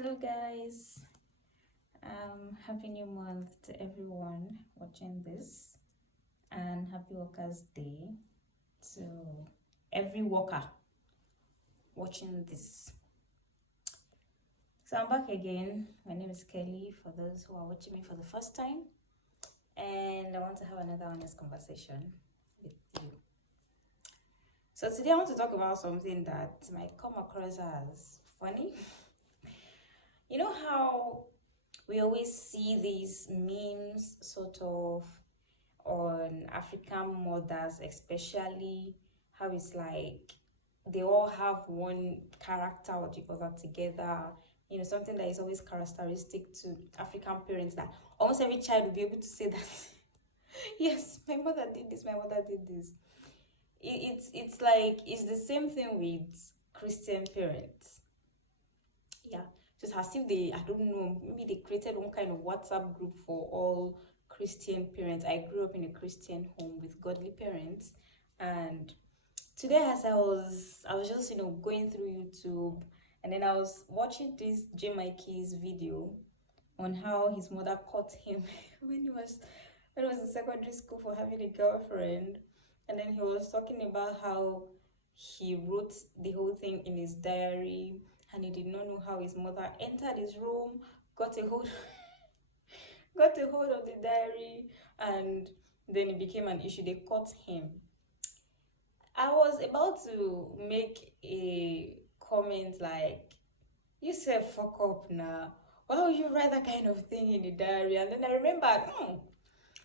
Hello, guys. Happy New Month to everyone watching this, and Happy Workers' Day to every worker watching this. So I'm back again. My name is Kelly. For those who are watching me for the first time, and I want to have another honest conversation with you. So today I want to talk about something that might come across as funny. You know how we always see these memes sort of on African mothers, especially how it's like they all have one character or the other together. Something that is always characteristic to African parents that almost every child will be able to say that, yes, my mother did this, my mother did this. It's like it's the same thing with Christian parents. Yeah, just as if they, I don't know, maybe they created one kind of WhatsApp group for all Christian parents. I grew up in a Christian home with godly parents, and today as I was just going through YouTube, and then I was watching this J Mikey's video on how his mother caught him when he was in secondary school for having a girlfriend, and then he was talking about how he wrote the whole thing in his diary, and he did not know how his mother entered his room, got a hold got a hold of the diary, and then it became an issue. They caught him. I was about to make a comment like, you said fuck up now. Why would you write that kind of thing in the diary? And then I remembered,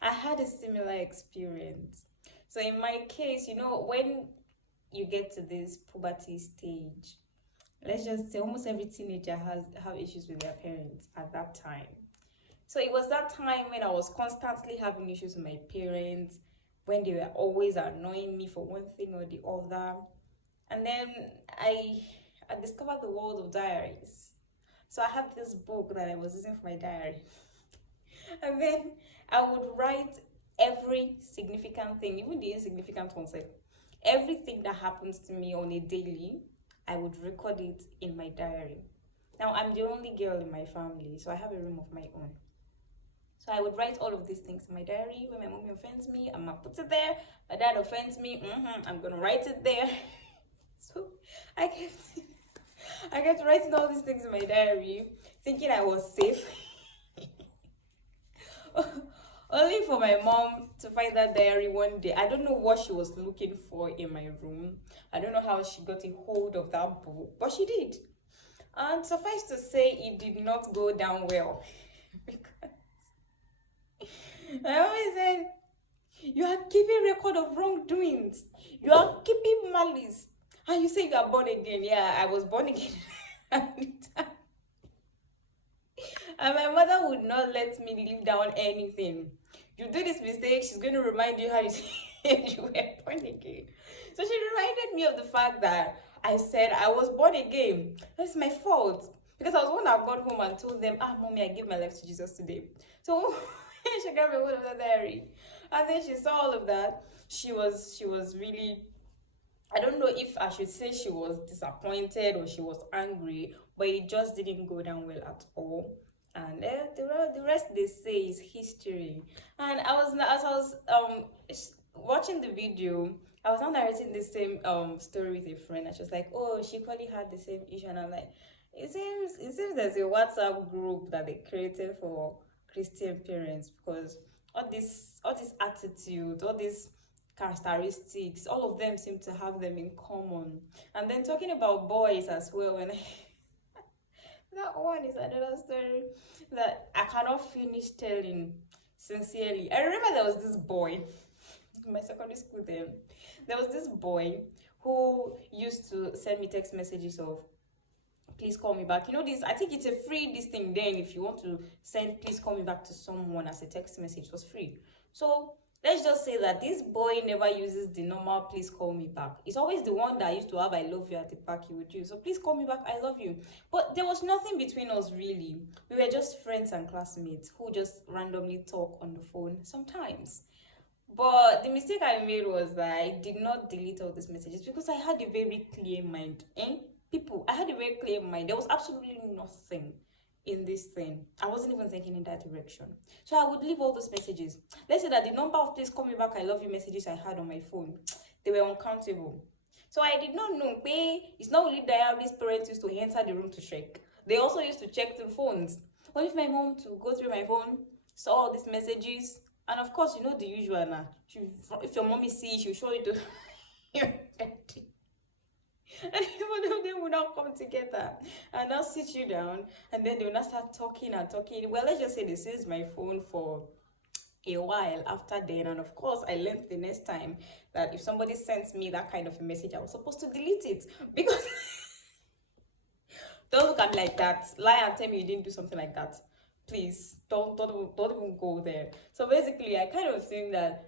I had a similar experience. So in my case, when you get to this puberty stage, let's just say almost every teenager have issues with their parents at that time. So it was that time when I was constantly having issues with my parents, when they were always annoying me for one thing or the other. And then I discovered the world of diaries. So I had this book that I was using for my diary. And then I would write every significant thing, even the insignificant ones, like everything that happens to me on a daily, I would record it in my diary. Now, I'm the only girl in my family, so I have a room of my own. So I would write all of these things in my diary. When my mommy offends me, I'm gonna put it there. My dad offends me, I'm gonna write it there. So I kept writing all these things in my diary, thinking I was safe. Only for my mom to find that diary one day. I don't know what she was looking for in my room. I don't know how she got a hold of that book, but she did. And suffice to say, it did not go down well. Because I always said, you are keeping record of wrongdoings. You are keeping malice. And you say you are born again. Yeah, I was born again at the time. And my mother would not let me leave down anything. You do this mistake, she's going to remind you how you said you were born again. So she reminded me of the fact that I said I was born again. That's my fault. Because I was one that got home and told them, mommy, I gave my life to Jesus today. So she got me hold of the diary. And then she saw all of that. She was really, I don't know if I should say she was disappointed or she was angry, but it just didn't go down well at all. And the rest they say is history. And as I was watching the video, I was not narrating the same story with a friend, and she was like, "Oh, she probably had the same issue," and I'm like, "It seems there's a WhatsApp group that they created for Christian parents, because all this attitude, all these characteristics, all of them seem to have them in common." And then talking about boys as well, when that one is another story that I cannot finish telling sincerely. I remember there was this boy in my secondary school then. There was this boy who used to send me text messages of, please call me back. This, I think it's a free this thing then. If you want to send please call me back to someone as a text message, it was free. So let's just say that this boy never uses the normal please call me back. It's always the one that used to have I love you at the back he would use. So please call me back, I love you. But there was nothing between us really. We were just friends and classmates who just randomly talk on the phone sometimes. But the mistake I made was that I did not delete all these messages because I had a very clear mind. People, I had a very clear mind. There was absolutely nothing in this thing. I wasn't even thinking in that direction. So I would leave all those messages. Let's say that the number of please call me back, I love you messages I had on my phone, they were uncountable. So I did not know, it's not only diaries parents used to enter the room to check. They also used to check the phones. Only if my mom to go through my phone, saw all these messages, and of course, you know the usual now. If your mommy sees, she'll show you to your daddy. And even of them will now come together and now sit you down, and then they will not start talking and talking. Well, let's just say this is my phone for a while after then, and of course I learned the next time that if somebody sends me that kind of a message, I was supposed to delete it, because don't look at me like that, lie and tell me you didn't do something like that. Please don't even go there. So basically, I kind of think that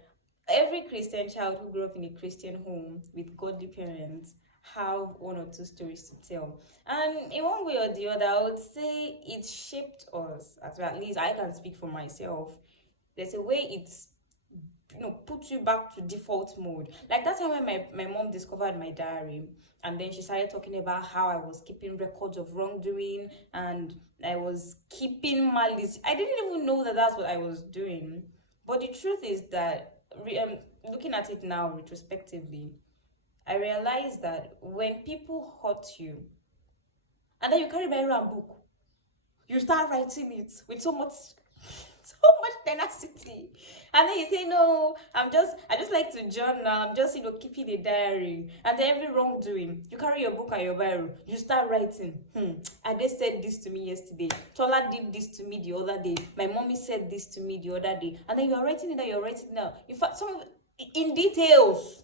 every Christian child who grew up in a Christian home with godly parents have one or two stories to tell, and in one way or the other, I would say it shaped us. At least I can speak for myself. There's a way it's, puts you back to default mode. Like that time when my mom discovered my diary, and then she started talking about how I was keeping records of wrongdoing and I was keeping malice. I didn't even know that that's what I was doing. But the truth is that, looking at it now retrospectively, I realized that when people hurt you, and then you carry my and book, you start writing it with so much tenacity, and then you say, no, I just like to journal, I'm just keeping a diary, and then every wrongdoing, you carry your book and your Bible, you start writing. Ade said this to me yesterday, Tola did this to me the other day, my mommy said this to me the other day, and then you're writing it down. In fact, some of in details,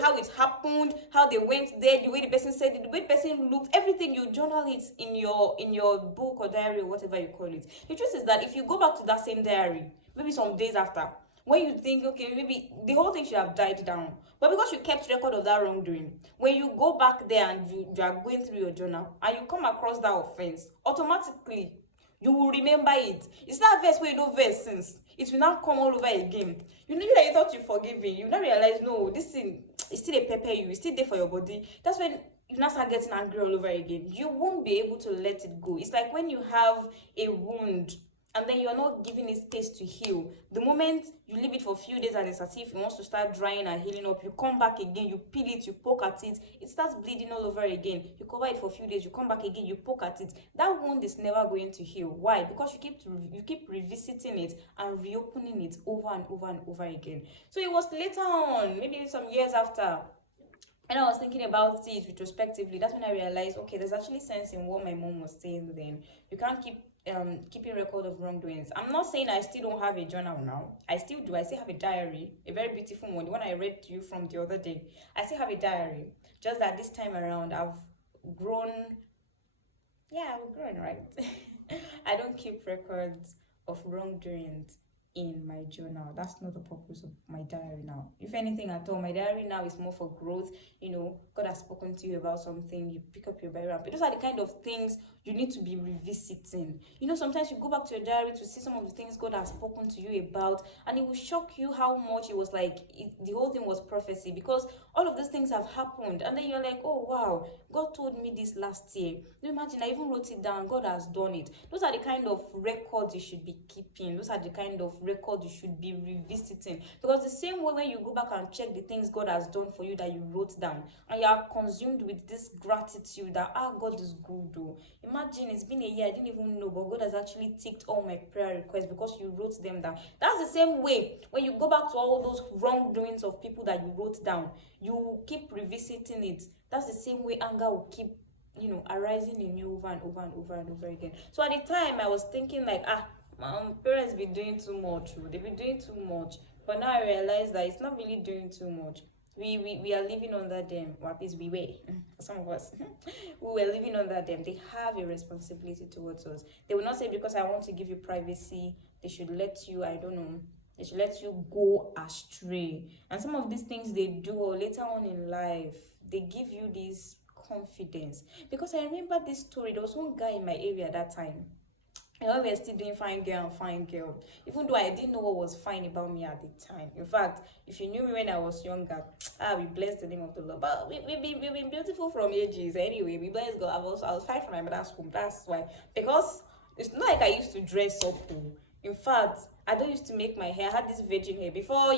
how it happened, how they went there, the way the person said it, the way the person looked, everything. You journal it in your book or diary or whatever you call it. The truth is that if you go back to that same diary, maybe some days after, when you think, okay, maybe the whole thing should have died down, but because you kept record of that wrongdoing, when you go back there and you are going through your journal and you come across that offense, automatically you will remember it. It's that verse where you know verse since it will now come all over again. You know that you thought you forgiving, you now realize, no, this thing is still a pepper you, it's still there for your body. That's when you now start getting angry all over again. You won't be able to let it go. It's like when you have a wound and then you're not giving it space to heal. The moment you leave it for a few days and it's as if it wants to start drying and healing up, you come back again, you peel it, you poke at it, it starts bleeding all over again. You cover it for a few days, you come back again, you poke at it. That wound is never going to heal. Why? Because you keep revisiting it and reopening it over and over and over again. So it was later on, maybe some years after, and I was thinking about it retrospectively, that's when I realized, okay, there's actually sense in what my mom was saying then. You can't keeping record of wrongdoings. I'm not saying I still don't have a journal now. I still do. I still have a diary, a very beautiful one, the one I read to you from the other day. I still have a diary. Just that this time around, I've grown. Yeah, I've grown, right? I don't keep records of wrongdoings in my journal. That's not the purpose of my diary now. If anything at all, my diary now is more for growth. God has spoken to you about something, you pick up your diary. But those are the kind of things you need to be revisiting. Sometimes you go back to your diary to see some of the things God has spoken to you about, and it will shock you how much it was like the whole thing was prophecy, because all of these things have happened, and then you're like, oh wow, God told me this last year. You imagine, I even wrote it down, God has done it. Those are the kind of records you should be keeping. Those are the kind of record you should be revisiting, because the same way when you go back and check the things God has done for you that you wrote down, and you are consumed with this gratitude that God is good. Imagine, it's been a year, I didn't even know, but God has actually ticked all my prayer requests because you wrote them down. That's the same way when you go back to all those wrongdoings of people that you wrote down, you keep revisiting it. That's the same way anger will keep arising in you over and over and over and over again. So at the time I was thinking like, my parents be doing too much, they be doing too much. But now I realize that it's not really doing too much. We are living under them, or at least we were. For some of us, we were living under them. They have a responsibility towards us. They will not say, because I want to give you privacy, they should let you, I don't know, they should let you go astray. And some of these things they do, or later on in life, they give you this confidence. Because I remember this story, there was one guy in my area at that time. And when we were still doing fine girl and fine girl, even though I didn't know what was fine about me at the time. In fact, if you knew me when I was younger, we bless the name of the Lord. But we've been beautiful from ages anyway. We bless God. I was fine from my mother's home. That's why. Because it's not like I used to dress up. Oh. In fact, I don't used to make my hair. I had this virgin hair before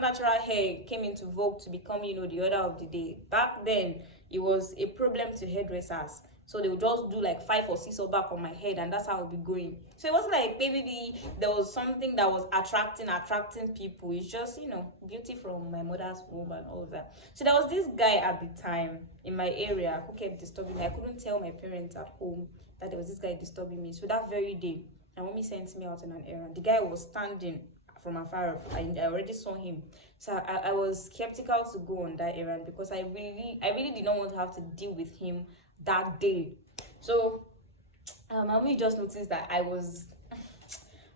natural hair came into vogue to become, the order of the day. Back then, it was a problem to hairdressers. So they would just do like 5 or 6 or back on my head, and that's how I'll be going. So it wasn't like maybe there was something that was attracting people. It's just, beauty from my mother's womb and all of that. So there was this guy at the time in my area who kept disturbing me. I couldn't tell my parents at home that there was this guy disturbing me. So that very day, my mommy sent me out on an errand. The guy was standing from afar off. I already saw him. So I was skeptical to go on that errand because I really did not want to have to deal with him that day. So my mommy just noticed that I was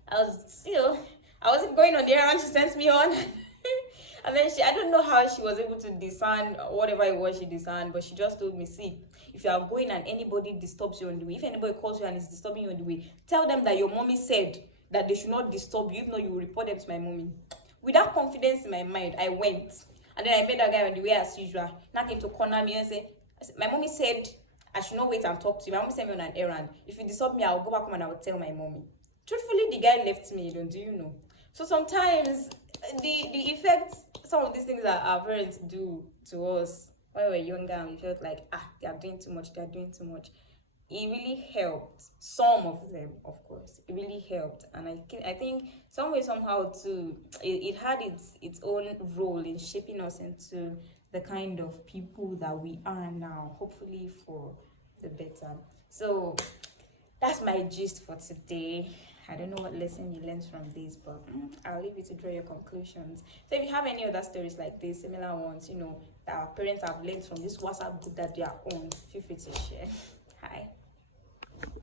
I wasn't going on the errand she sent me on. And then I don't know how she was able to discern whatever it was she discerned, but she just told me, see, if you are going and anybody disturbs you on the way, if anybody calls you and is disturbing you on the way, tell them that your mommy said that they should not disturb you. If not, you will report them to my mommy. With that confidence in my mind, I went. And then I met that guy on the way as usual. Now came to corner me and say, my mommy said I should not wait and talk to you. My mom sent me on an errand. If you disturb me, I'll go back home and I will tell my mommy. Truthfully, the guy left me alone. Do you know? So sometimes the effects some of these things that our parents do to us when we were younger and we felt like they are doing too much. It really helped. Some of them, of course, it really helped, and I think some way somehow too, it had its own role in shaping us into the kind of people that we are now. Hopefully for the better. So that's my gist for today. I don't know what lesson you learned from this, but I'll leave you to draw your conclusions. So if you have any other stories like this, similar ones, that our parents have learned from this WhatsApp group that they are on, feel free to share. Hi.